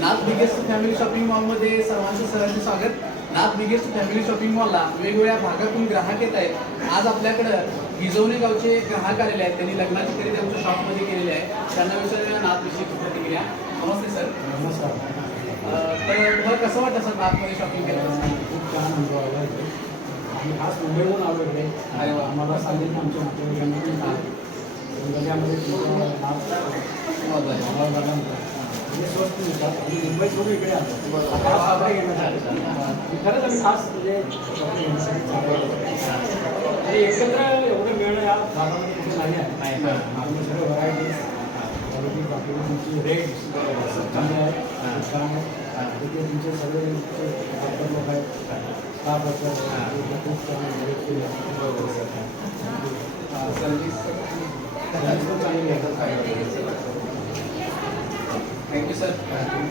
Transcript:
नाथ biggest family shopping मॉलमध्ये सर्वांचं सहर्ष स्वागत. नाथ बिगेस्ट फॅमिली शॉपिंग मॉलला वेगवेगळ्या भागातून ग्राहक येत आहेत. आज आपल्याकडं गिजवणे गावचे ग्राहक आलेले आहेत. त्यांनी लग्नाची खरेदी आमच्या शॉपमध्ये केलेली आहे. त्यांना विचारूया नाथ विषयी प्रतिक्रिया. नमस्ते सर. नमस्कार. तर तुम्हाला कसं वाटतं सर नाथमध्ये शॉपिंग केलं? खूप छान अनुभव आला इथे. आम्ही खास मुंबईहून आलो इकडे. अरे. आम्हाला सांगितलं आमच्या नातेवाईकांनी की म्हणजे स्वस्त मिळतात आणि मुंबई सोडून इकडे आलो घेण्यासाठी खरंच आम्ही खास म्हणजे आणि एकत्र एवढं मिळणं या भागामध्ये कुठे नाही आहे आम्ही सगळे व्हरायटीज क्वालिटी बाकी तुमची रेट चांगले आहेत खूप तिथे तुमचे सगळे डॉक्टर लोक आहेत स्टाफ असतात खूप मदत केली सर्विस पण चांगली आहे थँक्यू सर